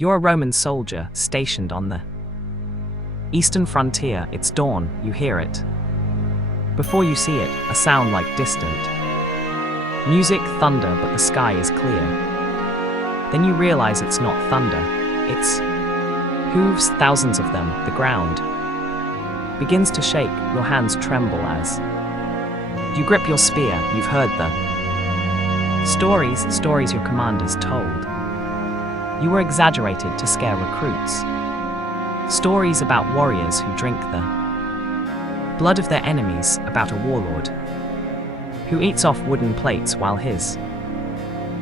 You're a Roman soldier stationed on the eastern frontier. It's dawn, you hear it. Before you see it, a sound like distant music, thunder, but the sky is clear. Then you realize it's not thunder, it's hooves, thousands of them. The ground begins to shake, your hands tremble as you grip your spear. You've heard the stories your commanders told. You were exaggerated to scare recruits. Stories about warriors who drink the blood of their enemies, about a warlord who eats off wooden plates while his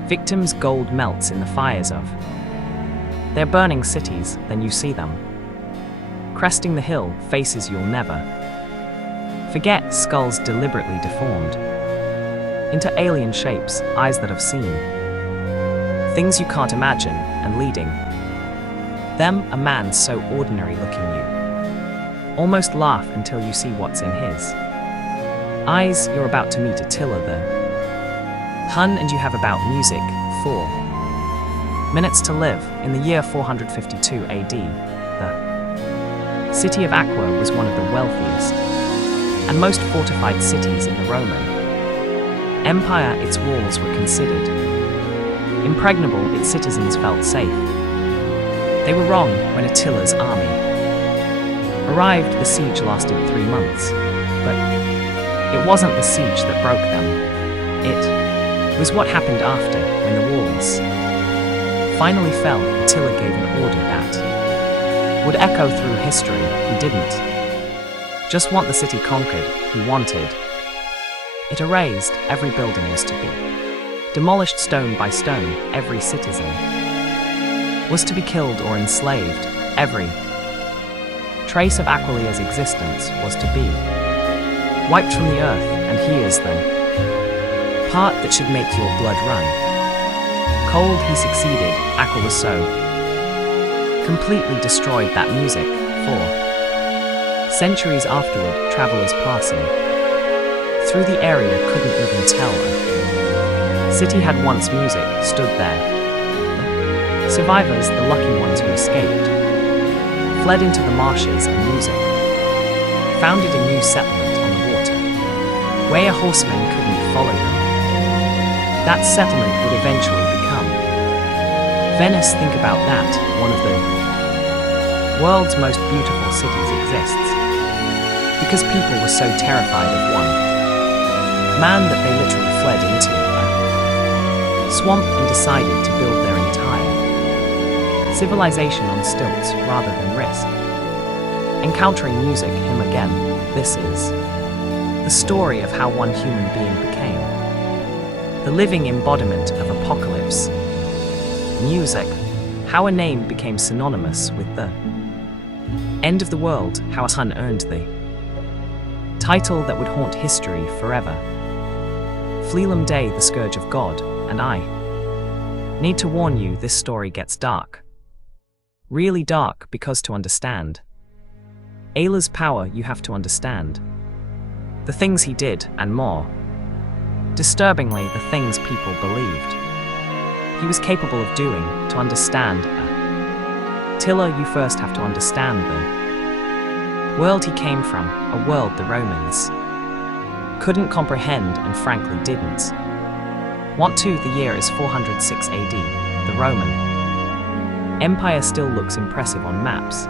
victims' gold melts in the fires of their burning cities. Then you see them cresting the hill, faces you'll never forget, skulls deliberately deformed into alien shapes, eyes that have seen things you can't imagine, and leading them, a man so ordinary looking you almost laugh until you see what's in his eyes. You're about to meet Attila the Hun, and you have about music 4 minutes to live. In the year 452 AD, the city of Aqua was one of the wealthiest and most fortified cities in the Roman Empire. Its walls were considered impregnable, its citizens felt safe. They were wrong when Attila's army arrived. The siege lasted 3 months, but it wasn't the siege that broke them. It was what happened after, when the walls finally fell. Attila gave an order that would echo through history. He didn't just want the city conquered, he wanted it erased. Every building was to be demolished stone by stone. Every citizen was to be killed or enslaved. Every trace of Aquilia's existence was to be wiped from the earth, and here's the part that should make your blood run cold. He succeeded. Aquila was so completely destroyed that music, for centuries afterward, travelers passing through the area couldn't even tell a city had once music stood there. Survivors, the lucky ones who escaped, fled into the marshes, and music founded a new settlement on the water, where horsemen couldn't follow them. That settlement would eventually become Venice. Think about that. One of the world's most beautiful cities exists because people were so terrified of one man that they literally fled into a swamp and decided to build their entire civilization on stilts rather than risk encountering music him again. This is the story of how one human being became the living embodiment of apocalypse. Music, how a name became synonymous with the end of the world, how a Hun earned the title that would haunt history forever. Fleelam Day, the Scourge of God, and I need to warn you, this story gets dark. Really dark, because to understand Ayla's power, you have to understand the things he did, and more disturbingly, the things people believed he was capable of doing. To understand Attila, you first have to understand the world he came from, a world the Romans couldn't comprehend and frankly didn't want to. The year is 406 AD. The Roman Empire still looks impressive on maps,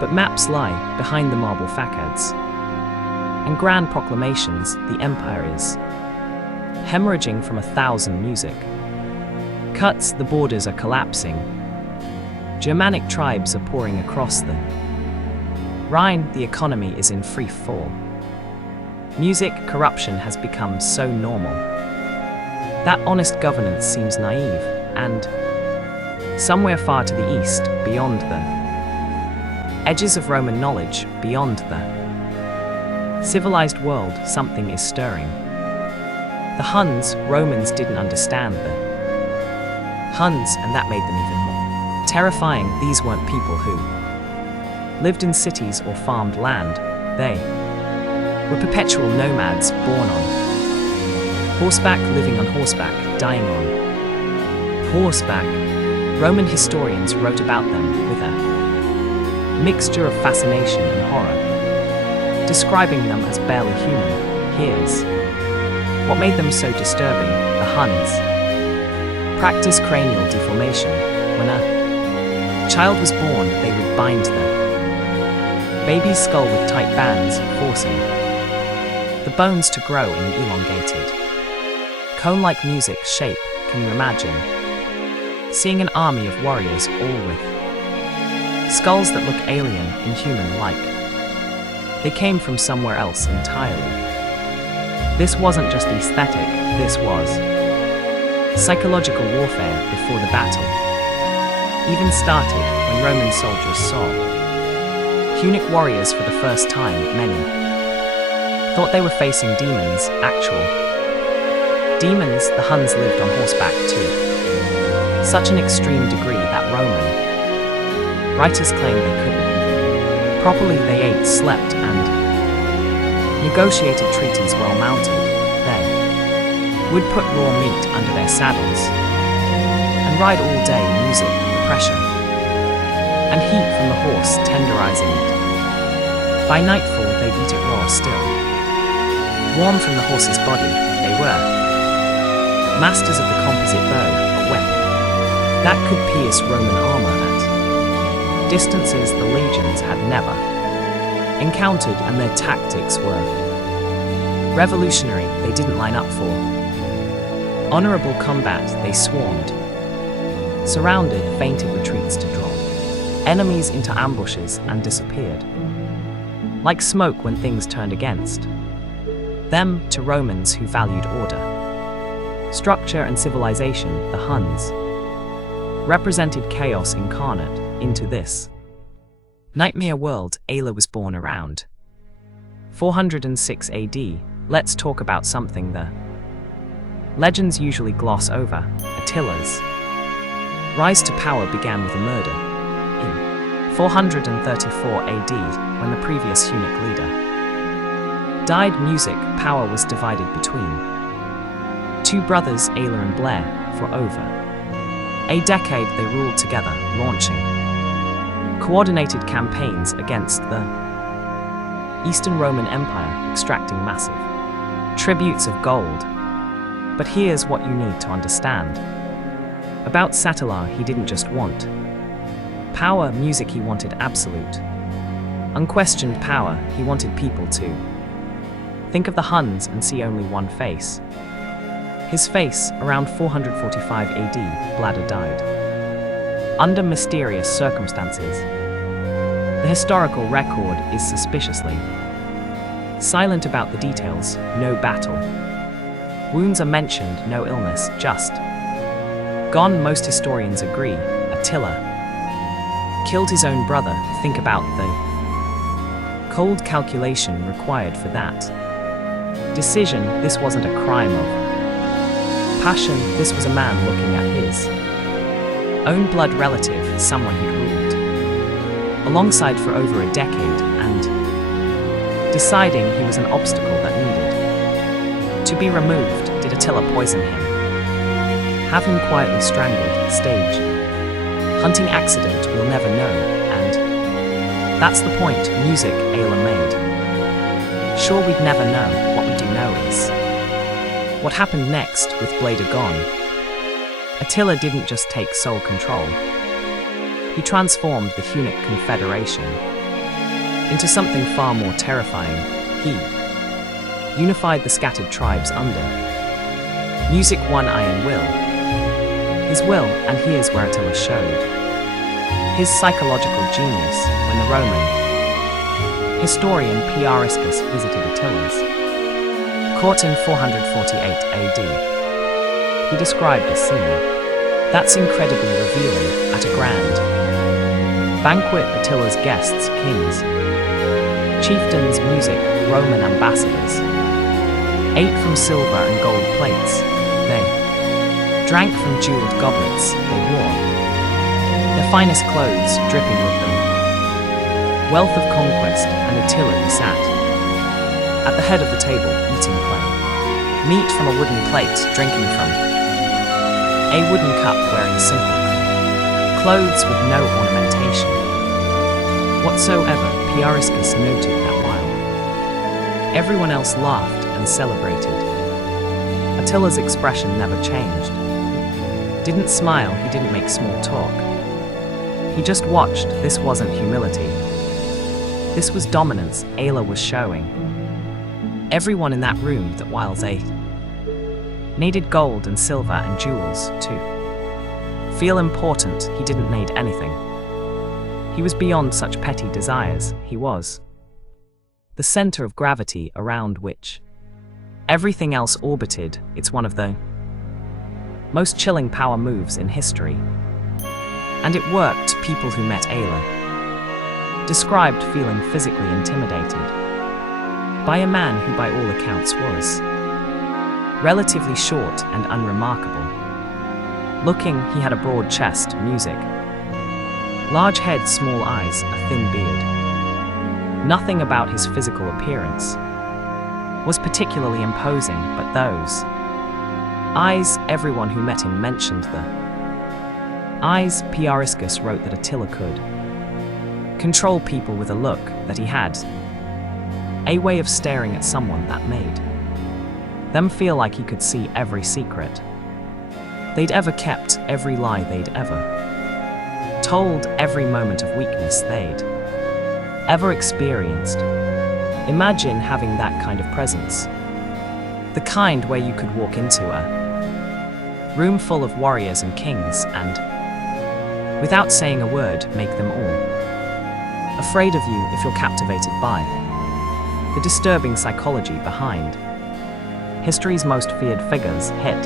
but maps lie behind the marble facades and grand proclamations. The empire is hemorrhaging from 1,000 music cuts. The borders are collapsing. Germanic tribes are pouring across the Rhine. The economy is in free fall. Music corruption has become so normal that honest governance seems naive, and somewhere far to the east, beyond the edges of Roman knowledge, beyond the civilized world, something is stirring. The Huns, Romans didn't understand the Huns, and that made them even more terrifying. These weren't people who lived in cities or farmed land. They were perpetual nomads, born on horseback, living on horseback, dying on horseback. Roman historians wrote about them with a mixture of fascination and horror, describing them as barely human. Here's what made them so disturbing. The Huns practiced cranial deformation. When a child was born, they would bind the baby's skull with tight bands, forcing the bones to grow in an elongated, cone-like music shape. Can you imagine seeing an army of warriors all with skulls that look alien, inhuman-like? They came from somewhere else entirely. This wasn't just aesthetic, this was psychological warfare before the battle even started. When Roman soldiers saw Punic warriors for the first time, many thought they were facing demons, actual demons. The Huns lived on horseback too, such an extreme degree that Roman writers claim they couldn't properly. They ate, slept, and negotiated treaties well mounted. They would put raw meat under their saddles and ride all day. Music, the pressure and heat from the horse tenderizing it. By nightfall they'd eat it raw still, warm from the horse's body. They were masters of the composite bow, a weapon that could pierce Roman armor at distances the legions had never encountered, and their tactics were revolutionary. They didn't line up for honorable combat. They swarmed, surrounded, feinted retreats to draw enemies into ambushes, and disappeared like smoke when things turned against them. To Romans who valued order, structure, and civilization, the Huns represented chaos incarnate. Into this nightmare world, Attila was born around 406 AD. Let's talk about something the legends usually gloss over. Attila's rise to power began with a murder in 434 AD, when the previous Punic leader died. Music power was divided between two brothers, Attila and Blair. For over a decade they ruled together, launching coordinated campaigns against the Eastern Roman Empire, extracting massive tributes of gold. But here's what you need to understand about Attila. He didn't just want power, music, he wanted absolute, unquestioned power. He wanted people to think of the Huns and see only one face. His face. Around 445 AD, Bladder died under mysterious circumstances. The historical record is suspiciously silent about the details. No battle wounds are mentioned, no illness, just gone. Most historians agree Attila killed his own brother. Think about the cold calculation required for that decision. This wasn't a crime of passion, this was a man looking at his own blood relative, someone he'd ruled alongside for over a decade, and deciding he was an obstacle that needed to be removed. Did Attila poison him? Have him quietly strangled? Stage hunting accident? We'll never know, and that's the point. Music Attila made sure we'd never know. What we do know is what happened next with Bladder gone. Attila didn't just take sole control. He transformed the Punic Confederation into something far more terrifying. He unified the scattered tribes under music, one iron will. His will, and here's where Attila showed his psychological genius. When the Roman historian Priscus visited Attila's court in 448 AD, he described a scene that's incredibly revealing. At a grand banquet, Attila's guests, kings, chieftains, music, Roman ambassadors, ate from silver and gold plates. They drank from jeweled goblets. They wore their finest clothes, dripping with them wealth of conquest. And Attila, he sat at the head of the table, eating plain meat from a wooden plate, drinking from a wooden cup, wearing simple clothes with no ornamentation whatsoever, Piariscus noted that while everyone else laughed and celebrated, Attila's expression never changed. Didn't smile, he didn't make small talk. He just watched. This wasn't humility. This was dominance Ayla was showing. Everyone in that room that Wiles ate needed gold and silver and jewels, too. Feel important, he didn't need anything. He was beyond such petty desires, he was the center of gravity around which everything else orbited. It's one of the most chilling power moves in history. And it worked. People who met Ayla described feeling physically intimidated by a man who by all accounts was relatively short and unremarkable. Looking, he had a broad chest, music, large head, small eyes, a thin beard. Nothing about his physical appearance was particularly imposing, but those eyes, everyone who met him mentioned the eyes. Piariscus wrote that Attila could control people with a look, that he had a way of staring at someone that made them feel like he could see every secret they'd ever kept, every lie they'd ever told, every moment of weakness they'd ever experienced. Imagine having that kind of presence. The kind where you could walk into a room full of warriors and kings and, without saying a word, make them all afraid of you if you're captivated by the disturbing psychology behind history's most feared figures. Hit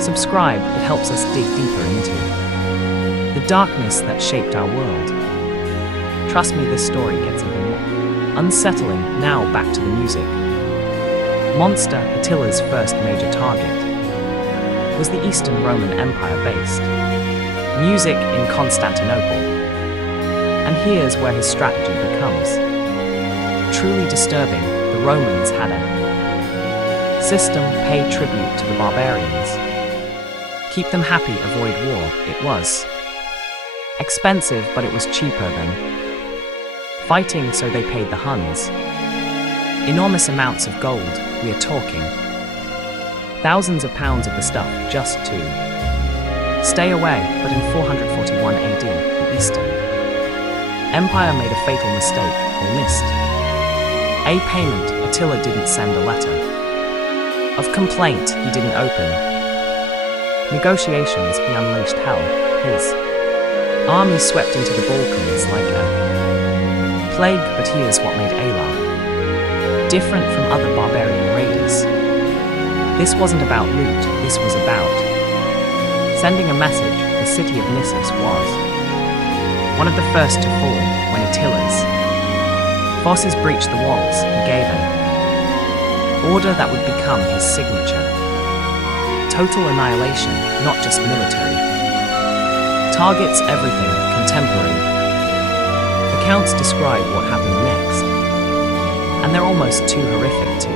subscribe, it helps us dig deeper into the darkness that shaped our world. Trust me, this story gets even more unsettling. Now back to the music. Monster. Attila's first major target was the Eastern Roman Empire based music in Constantinople. And here's where his strategy becomes truly disturbing. The Romans had a system: pay tribute to the barbarians, keep them happy, avoid war. It was expensive, but it was cheaper than fighting, so they paid the Huns enormous amounts of gold. We are talking thousands of pounds of the stuff just to stay away. But in 441 AD, the Eastern Empire made a fatal mistake. They missed a payment. Attila didn't send a letter of complaint. He didn't open negotiations. He unleashed hell. His army swept into the Balkans like a plague. But here's what made Ayla different from other barbarian raiders. This wasn't about loot, this was about sending a message. The city of Nissus was one of the first to fall. When Attila's forces breached the walls, he gave an order that would become his signature. Total annihilation, not just military targets, everything. Contemporary accounts describe what happened next, and they're almost too horrific to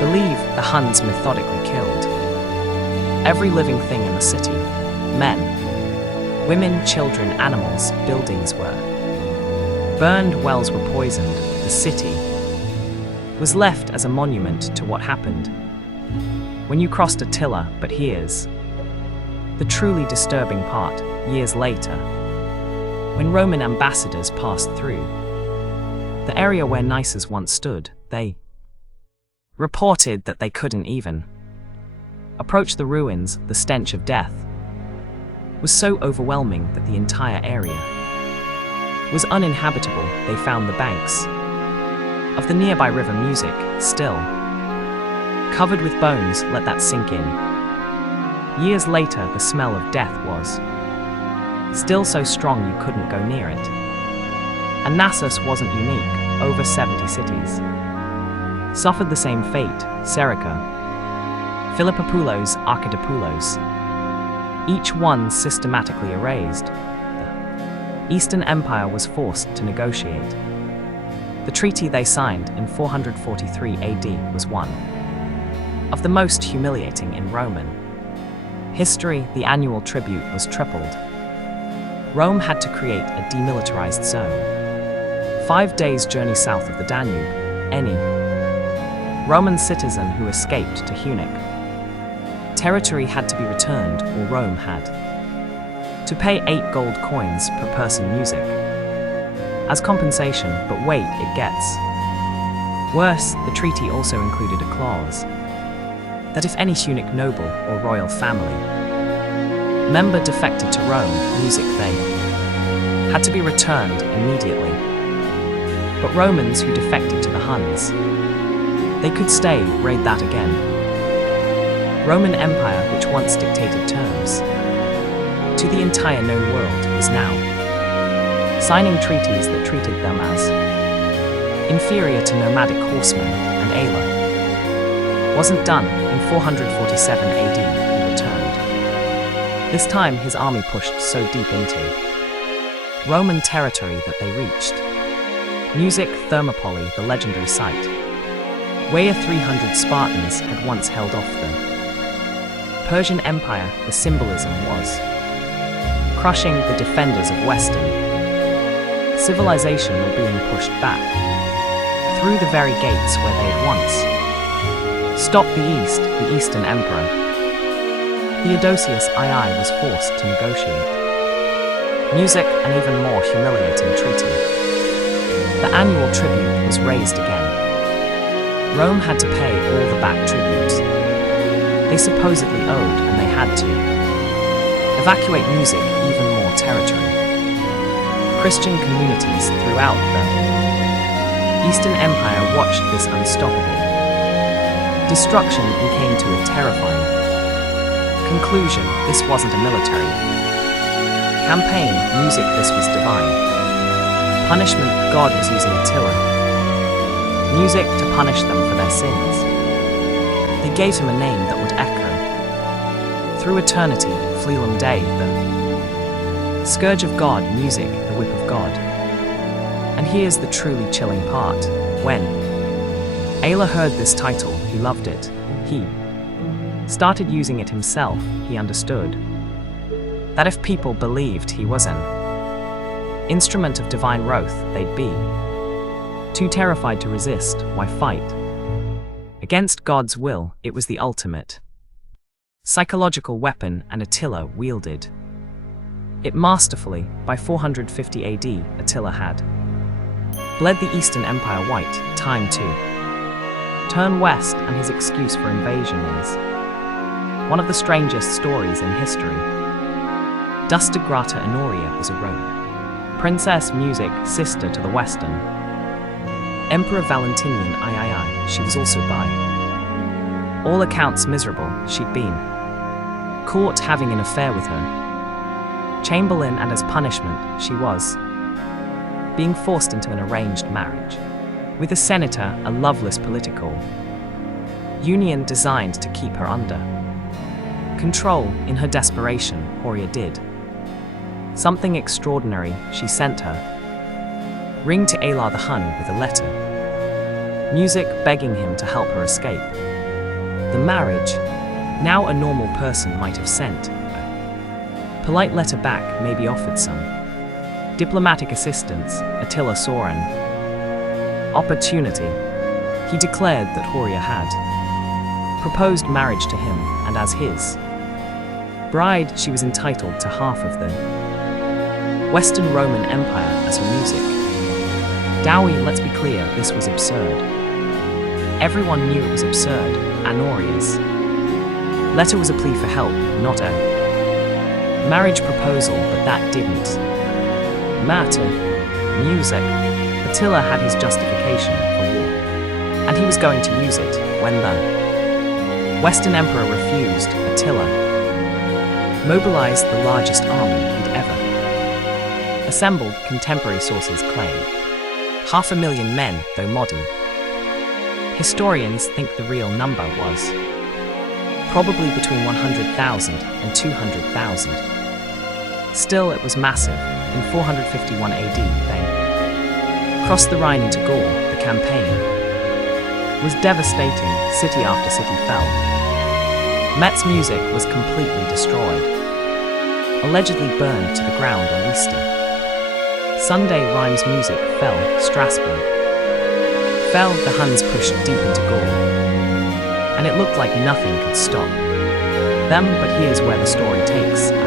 believe. The Huns methodically killed every living thing in the city. Men, women, children, animals. Buildings were burned, wells were poisoned. The city was left as a monument to what happened when you crossed Attila. But here's the truly disturbing part. Years later, when Roman ambassadors passed through the area where Nissus once stood, they reported that they couldn't even approach the ruins. The stench of death was so overwhelming that the entire area was uninhabitable. They found the banks of the nearby river Music still covered with bones. Let that sink in. Years later, the smell of death was still so strong you couldn't go near it. And Nissus wasn't unique. Over 70 cities suffered the same fate. Serica, Philippopoulos, Archidopoulos, each one systematically erased. The Eastern Empire was forced to negotiate. The treaty they signed in 443 AD was one of the most humiliating in Roman history. The annual tribute was tripled. Rome had to create a demilitarized zone. 5 days' journey south of the Danube, any Roman citizen who escaped to Punic. Territory had to be returned, or Rome had to pay 8 gold coins per person music as compensation, but wait, it gets worse. The treaty also included a clause that if any Punic noble or royal family member defected to Rome, music they had to be returned immediately. But Romans who defected to the Huns, they could stay, raid that again. Roman Empire, which once dictated terms to the entire known world, is now signing treaties that treated them as inferior to nomadic horsemen, and Attila wasn't done. In 447 AD, he returned. This time his army pushed so deep into Roman territory that they reached Music Thermopylae, the legendary site where 300 Spartans had once held off the Persian Empire. The symbolism was crushing the defenders of Western civilization were being pushed back through the very gates where they had once stopped the Eastern Emperor. Theodosius II was forced to negotiate music, an even more humiliating treaty. The annual tribute was raised again. Rome had to pay all the back tributes they supposedly owed, and they had to evacuate music even more territory. Christian communities throughout the Eastern Empire watched this unstoppable destruction and came to a terrifying conclusion. This wasn't a military campaign, music, this was divine punishment. God was using Attila music to punish them for their sins. They gave him a name that would echo through eternity, Fleelam Day, the Scourge of God, music, the whip of God. And here's the truly chilling part. When Attila heard this title, he loved it. He started using it himself. He understood that if people believed he was an instrument of divine wrath, they'd be too terrified to resist. Why fight against God's will? It was the ultimate psychological weapon, and Attila wielded it masterfully. By 450 AD, Attila had bled the Eastern Empire white. Time to turn west, and his excuse for invasion is one of the strangest stories in history. Dusta Grata Honoria was a Roman princess, music, sister to the Western Emperor Valentinian III. She was also by all accounts miserable. She'd been caught having an affair with her chamberlain, and as punishment, she was being forced into an arranged marriage with a senator, a loveless political union designed to keep her under control. In her desperation, Horia did something extraordinary. She sent her ring to Attila the Hun with a letter, music, begging him to help her escape the marriage. Now a normal person might have sent a polite letter back, maybe offered some diplomatic assistance. Attila saw an opportunity. He declared that Horia had proposed marriage to him, and as his bride, she was entitled to half of the Western Roman Empire as her music dowry. Let's be clear, this was absurd. Everyone knew it was absurd. Honoria's letter was a plea for help, not a marriage proposal, but that didn't matter. Music. Attila had his justification for war, and he was going to use it. When the Western Emperor refused, Attila mobilized the largest army he'd ever assembled. Contemporary sources claim 500,000 men, though modern historians think the real number was probably between 100,000 and 200,000. Still, it was massive. In 451 AD, they crossed the Rhine into Gaul. The campaign was devastating. City after city fell. Metz music was completely destroyed. allegedly burned to the ground on Easter. Sunday rhymes music fell, Strasbourg. Fell, the Huns pushed deep into Gaul. And it looked like nothing could stop them, but here's where the story takes a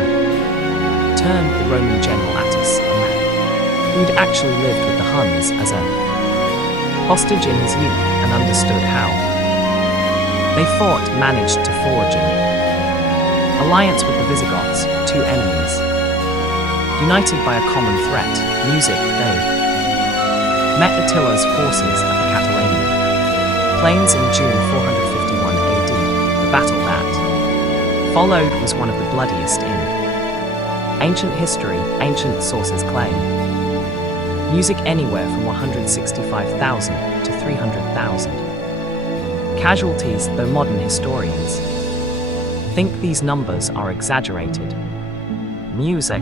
turn. The Roman general Attila, a man who'd actually lived with the Huns as a hostage in his youth and understood how they fought, managed to forge an alliance with the Visigoths, two enemies. United by a common threat, music, they met Attila's forces at the Catalanian plains in June 451 AD. The battle that followed was one of the bloodiest in ancient history, ancient sources claim. Music anywhere from 165,000 to 300,000. Casualties, though modern historians think these numbers are exaggerated. Music,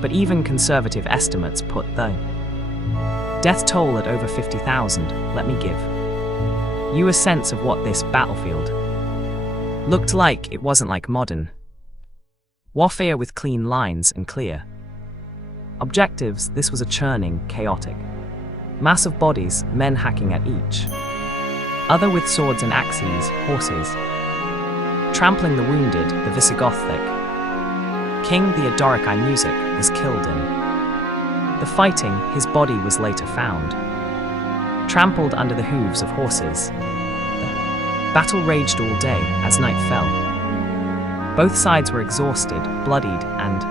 but even conservative estimates put the death toll at over 50,000. Let me give you a sense of what this battlefield looked like. It wasn't like modern warfare with clean lines and clear objectives. This was a churning, chaotic mass of bodies, men hacking at each other with swords and axes, horses trampling the wounded. The Visigothic king, the Eudorici music, was killed in the fighting. His body was later found trampled under the hooves of horses. The battle raged all day as night fell. Both sides were exhausted, bloodied, and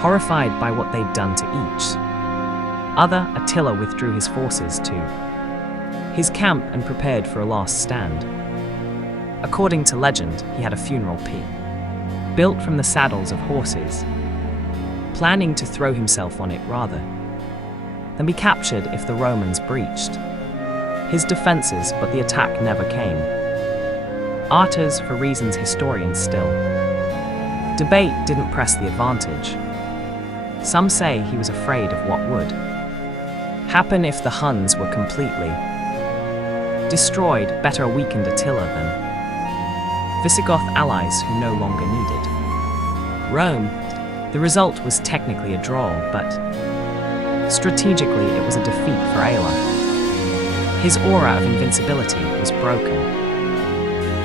horrified by what they'd done to each other. Attila withdrew his forces to his camp and prepared for a last stand. According to legend, he had a funeral pyre built from the saddles of horses, planning to throw himself on it rather than be captured if the Romans breached his defenses, but the attack never came. Arters, for reasons historians still debate, didn't press the advantage. Some say he was afraid of what would happen if the Huns were completely destroyed. Better a weakened Attila than Visigoth allies who no longer needed Rome. The result was technically a draw, but strategically it was a defeat for Attila. His aura of invincibility was broken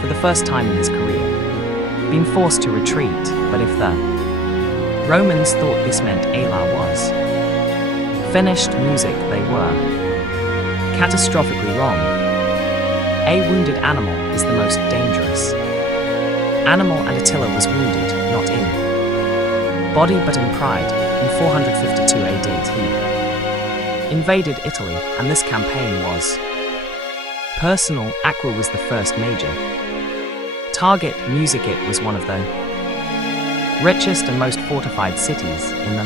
for the first time in his career, being forced to retreat. But if the Romans thought this meant Attila was finished, music, they were catastrophically wrong. A wounded animal is the most dangerous animal, and Attila was wounded, not in body but in pride. In 452 AD he invaded Italy, and this campaign was personal. Aqua was the first major target. Music, it was one of the richest and most fortified cities in the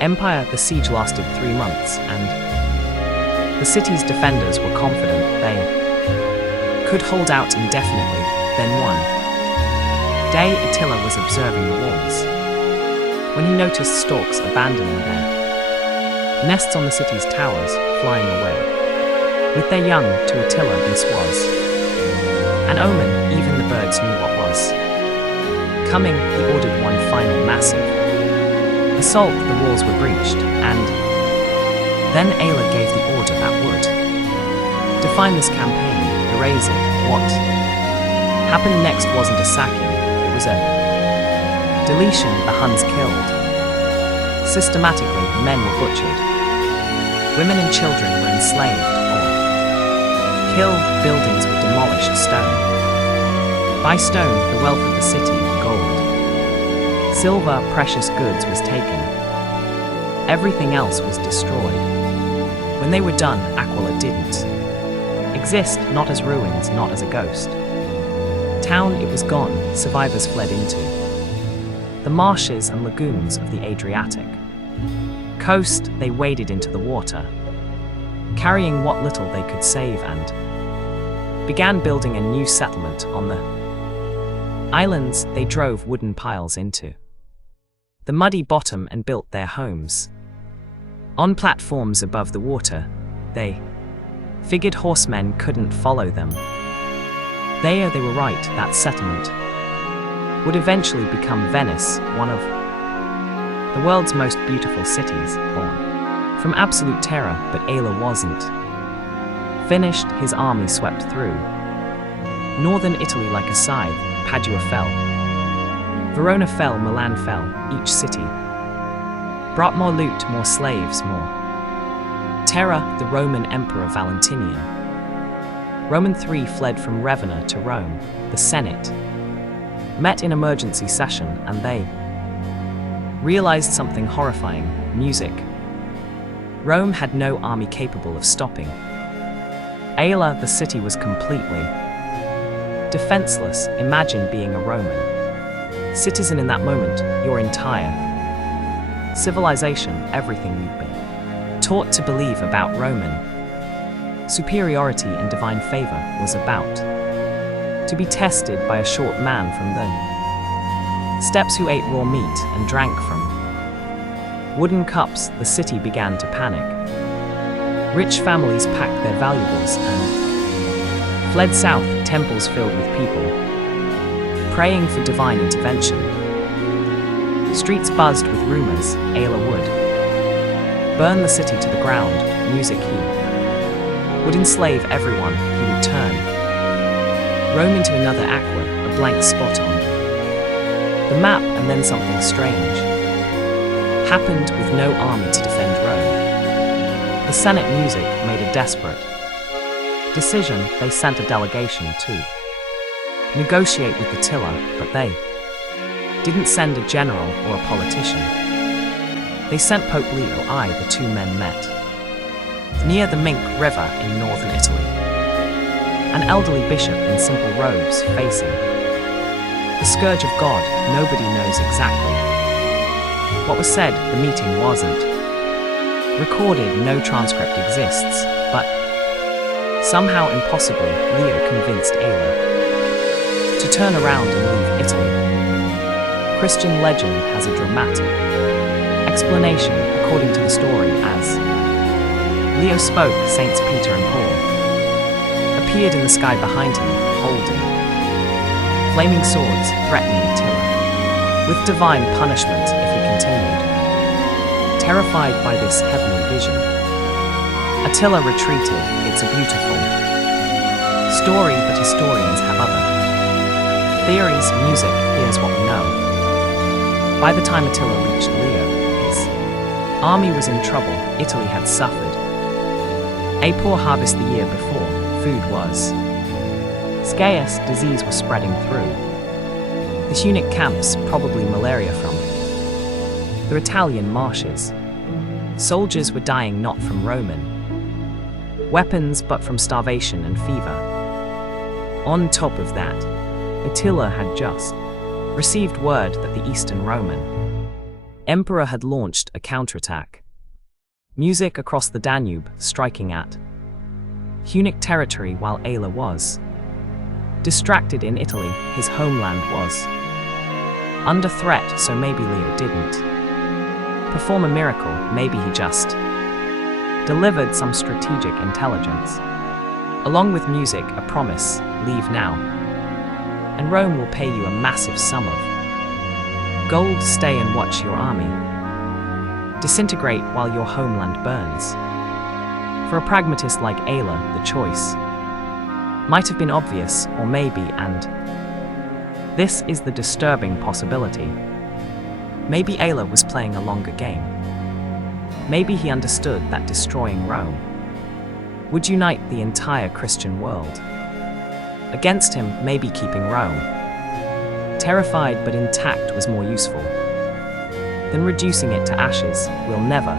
empire. The siege lasted 3 months, and the city's defenders were confident they could hold out indefinitely. Then one day Attila was observing the walls when he noticed storks abandoning their nests on the city's towers, flying away with their young. To Attila this was an omen. Even the birds knew what was coming. He ordered one final massive assault. The walls were breached, and then Attila gave the order that would define this campaign, erase it. What happened next wasn't a sacking, it was a deletion. The Huns killed systematically. Men were butchered, women and children were enslaved or killed. Buildings were demolished stone by stone. The wealth of the city, gold, silver, precious goods, was taken. Everything else was destroyed. When they were done, Aquila didn't exist, not as ruins, not as a ghost town. It was gone. Survivors fled into the marshes and lagoons of the Adriatic coast. They waded into the water, carrying what little they could save, and began building a new settlement on the islands. They drove wooden piles into the muddy bottom and built their homes on platforms above the water. They figured horsemen couldn't follow them. They were right. That settlement would eventually become Venice, one of the world's most beautiful cities, born from absolute terror, but Attila wasn't finished. His army swept through northern Italy like a scythe. Padua fell, Verona fell, Milan fell. Each city brought more loot, more slaves, more terror. The Roman Emperor Valentinian, Roman III, fled from Ravenna to Rome. The Senate met in emergency session, and they realized something horrifying: music. Rome had no army capable of stopping Attila. The city was completely defenseless. Imagine being a Roman citizen in that moment. Your entire civilization, everything you've been taught to believe about Roman superiority and divine favor, was about to be tested by a short man from the steppes who ate raw meat and drank from wooden cups. The city began to panic. Rich families packed their valuables and fled south. Temples filled with people praying for divine intervention. Streets buzzed with rumors. Attila would burn the city to the ground. Music. He would enslave everyone. He would turn Rome into another Aqua, a blank spot on the map. And then something strange happened. With no army to defend Rome, the Senate music made a desperate decision. They sent a delegation to negotiate with Attila, but they didn't send a general or a politician. They sent Pope Leo I. The two men met near the Mink River in northern Italy. An elderly bishop in simple robes facing the Scourge of God. Nobody knows exactly what was said. The meeting wasn't recorded, no transcript exists, but somehow impossibly, Leo convinced Attila to turn around and leave Italy. Christian legend has a dramatic explanation. According to the story, as Leo spoke, Saints Peter and Paul appeared in the sky behind him, holding flaming swords, threatening Attila with divine punishment if he continued. Terrified by this heavenly vision, Attila retreated. It's a beautiful story, but historians have other theories. Music, here's what we know. By the time Attila reached Leo, his army was in trouble. Italy had suffered a poor harvest the year before. Food was scarce, disease was spreading through the Punic camps, probably malaria from the Italian marshes. Soldiers were dying not from Roman weapons, but from starvation and fever. On top of that, Attila had just received word that the Eastern Roman Emperor had launched a counterattack. Music across the Danube, striking at Punic territory while Attila was distracted in Italy. His homeland was under threat, so maybe Leo didn't perform a miracle. Maybe he just delivered some strategic intelligence. Along with music, a promise: leave now, and Rome will pay you a massive sum of gold. Stay and watch your army disintegrate while your homeland burns. For a pragmatist like Attila, the choice might have been obvious, or maybe, and this is the disturbing possibility, maybe Attila was playing a longer game. Maybe he understood that destroying Rome would unite the entire Christian world against him. Maybe keeping Rome terrified but intact was more useful than reducing it to ashes. We'll never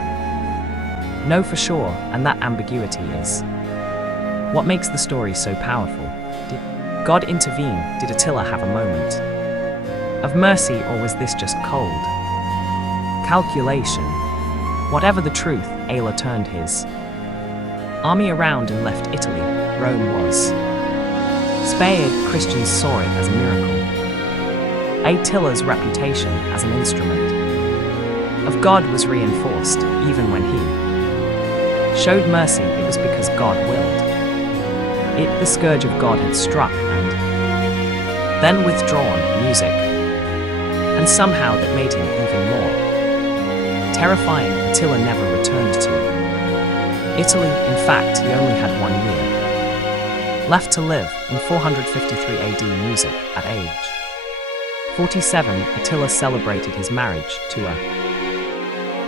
know for sure, and that ambiguity is what makes the story so powerful. Did God intervene? Did Attila have a moment of mercy, or was this just cold calculation? Whatever the truth, Attila turned his army around and left Italy. Rome was spared. Christians saw it as a miracle. Attila's reputation as an instrument of God was reinforced. Even when he showed mercy, it was because God willed it. The scourge of God had struck and then withdrawn. Music and somehow that made him even more terrifying. Attila never returned to Italy. In fact, he only had 1 year left to live. In 453 AD music, at age 47, Attila celebrated his marriage to a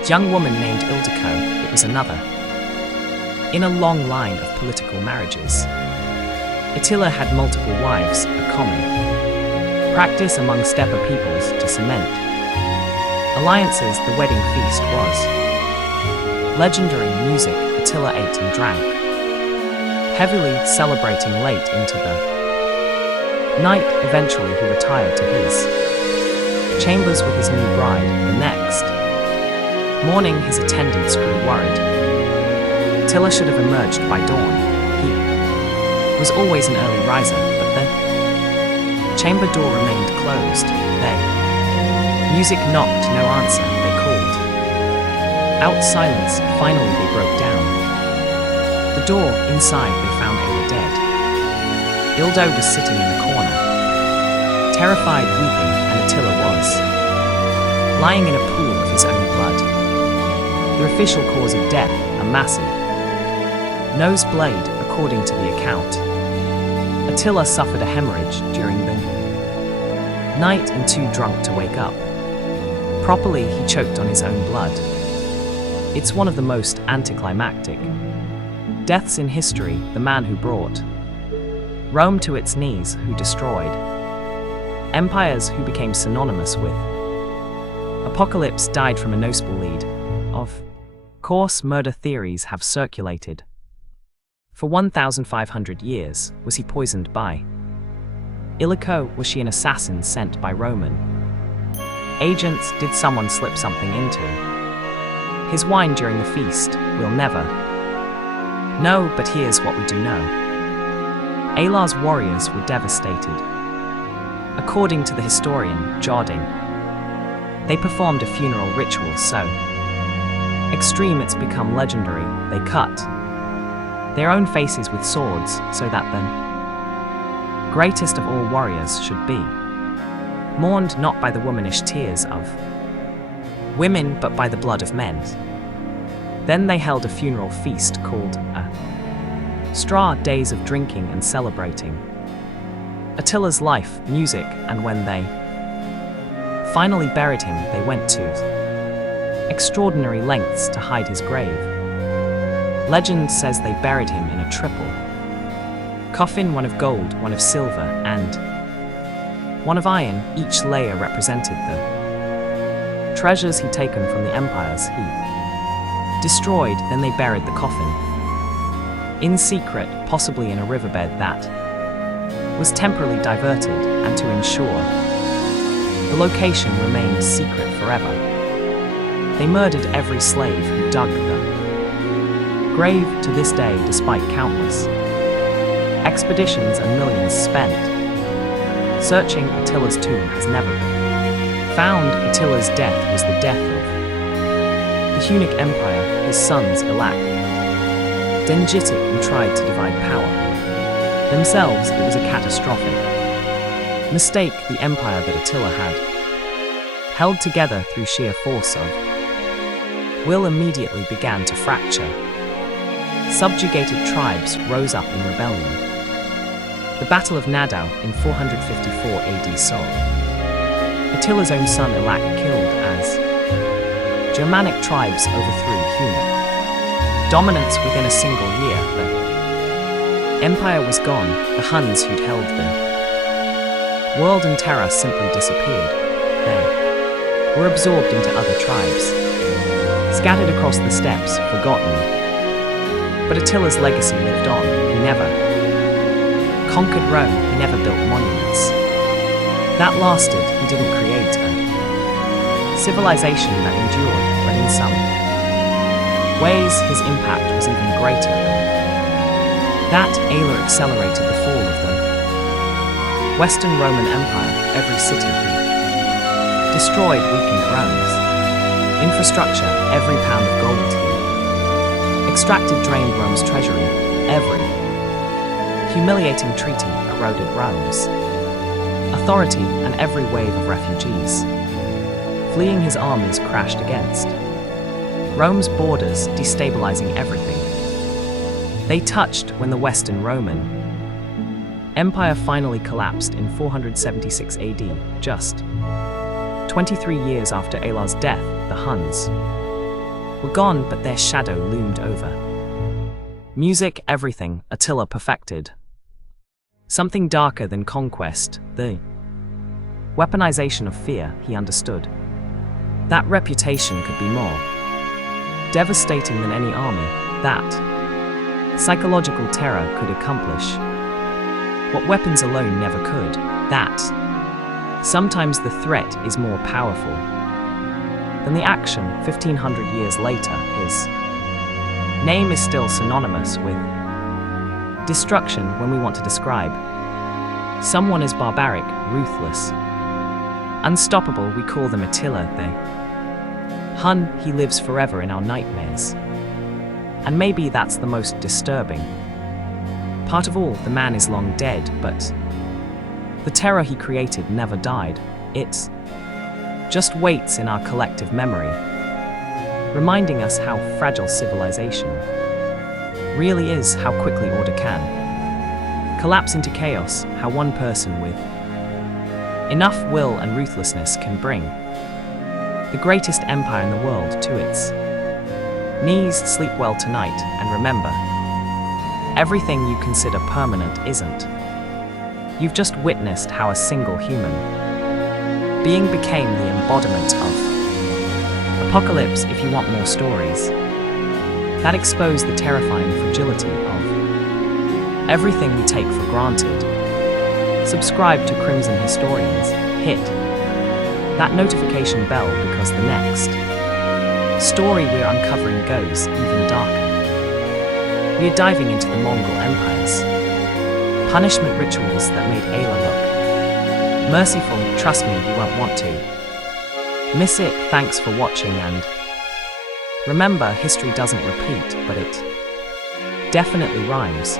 young woman named Ildiko. It was another in a long line of political marriages. Attila had multiple wives, a common practice among steppe peoples to cement alliances. The wedding feast was legendary. Music, Attila ate and drank heavily, celebrating late into the night. Eventually he retired to his chambers with his new bride. The next morning his attendants grew worried. Attila should have emerged by dawn. He was always an early riser, but the chamber door remained closed. Music knocked, no answer. They called out, silence. Finally they broke down the door. Inside they found they were dead. Ildo was sitting in the corner, terrified, weeping, and Attila was lying in a pool of his own blood. The official cause of death, a massive nosebleed, according to the account. Attila suffered a hemorrhage during the night and too drunk to wake up properly, he choked on his own blood. It's one of the most anticlimactic deaths in history. The man who brought Rome to its knees, who destroyed empires, who became synonymous with apocalypse, died from a nosebleed. Of course, murder theories have circulated for 1,500 years. Was he poisoned by Ildiko? Was she an assassin sent by Roman agents? Did someone slip something into his wine during the feast? We'll never know, but here's what we do know. Alar's warriors were devastated. According to the historian Jardine, they performed a funeral ritual so extreme it's become legendary. They cut their own faces with swords so that the greatest of all warriors should be mourned not by the womanish tears of women, but by the blood of men. Then they held a funeral feast called a straw, days of drinking and celebrating Attila's life, music, and when they finally buried him, they went to extraordinary lengths to hide his grave. Legend says they buried him in a triple coffin, one of gold, one of silver, and one of iron. Each layer represented the treasures he'd taken from the empires he destroyed. Then they buried the coffin in secret, possibly in a riverbed that was temporarily diverted, and to ensure the location remained secret forever, they murdered every slave who dug the grave. To this day, despite countless expeditions and millions spent searching, Attila's tomb has never been found. Attila's death was the death of the Hunnic Empire. His sons elect Dengitic and tried to divide power themselves. It was a catastrophic mistake. The empire that Attila had held together through sheer force of will immediately began to fracture. Subjugated tribes rose up in rebellion. The Battle of Nadau in 454 AD saw Attila's own son Elak killed as Germanic tribes overthrew Hunnic dominance within a single year. The empire was gone. The Huns who'd held the world in terror simply disappeared. They were absorbed into other tribes, scattered across the steppes, forgotten. But Attila's legacy lived on. He never conquered Rome, he never built monuments that lasted. He didn't create a civilization that endured, but in some ways his impact was even greater than that. Alar accelerated the fall of the Western Roman Empire. Every city he destroyed weakened Rome's infrastructure. Every pound of gold he extracted drained Rome's treasury. Every humiliating treaty eroded Rome's authority, and every wave of refugees fleeing his armies crashed against. Rome's borders destabilizing everything. They touched when the Western Roman Empire finally collapsed in 476 AD, just 23 years after Alar's death. The Huns were gone, but their shadow loomed over. Music, everything, Attila perfected. Something darker than conquest, the weaponization of fear, he understood. That reputation could be more devastating than any army. That psychological terror could accomplish what weapons alone never could. That sometimes the threat is more powerful than the action. 1500 years later, his name is still synonymous with destruction when we want to describe someone as barbaric, ruthless, unstoppable. We call them Attila the Hun. He lives forever in our nightmares. And maybe that's the most disturbing part of all. The man is long dead, but the terror he created never died. It just waits in our collective memory, reminding us how fragile civilization really is, how quickly order can collapse into chaos, how one person with enough will and ruthlessness can bring the greatest empire in the world to its knees. Sleep well tonight, and remember, everything you consider permanent isn't. You've just witnessed how a single human being became the embodiment of apocalypse. If you want more stories that expose the terrifying fragility of everything we take for granted, subscribe to Crimson Historians. Hit that notification bell, because the next story we're uncovering goes even darker. We are diving into the Mongol Empire's punishment rituals that made Ala look merciful. Trust me, you won't want to miss it. Thanks for watching, and remember, history doesn't repeat, but it definitely rhymes.